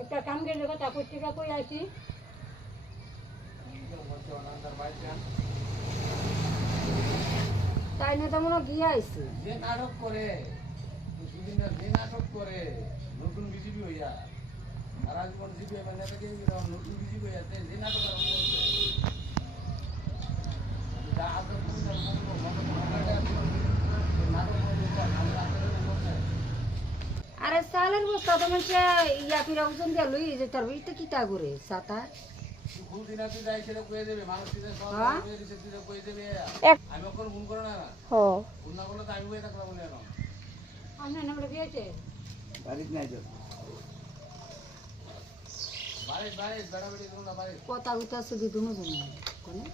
একটা কাম গেলে কথা পত্রিকা কই আইছি তাই না তো মনে গিয়ে আইছি যে নাটক করে। সুদিন যে নাটক করে নতুন বিজেপি হইয়া সারা জীবন জিপি নতুন বিজেপি হইয়া যে নাটক আরম্ভ করছে আরে সালের বস্তা তো মানুষে ইয়া ফিরা ওজন দিয়া লই যে তার ইটা কিতা করে? সাতা? হ্যাঁ? তো তো কথা উঠা শুধু দুনো দুনো কোনে?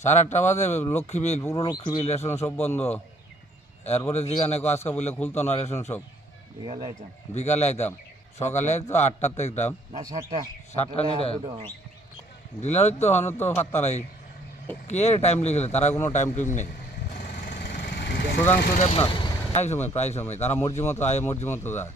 সাড়ে আটটা বাজে লক্ষ্মী বিল পুরো লক্ষ্মী বিল রেশন সব বন্ধ। এরপরে যেখানে আজকে বললে খুলতো না রেশন সব। বিকালে আইতাম। সকালে তো আটটাতে একদম সাতটা। নিয়ে ডিলার তো হন তো ফাত্তারাই কে টাইম লিখলে? তারা কোনো টাইম টুইম নেই। সুতরাং সুদেব না প্রায় সময় প্রায় সময়। তারা মর্জি মতো আয় মর্জি মতো যায়।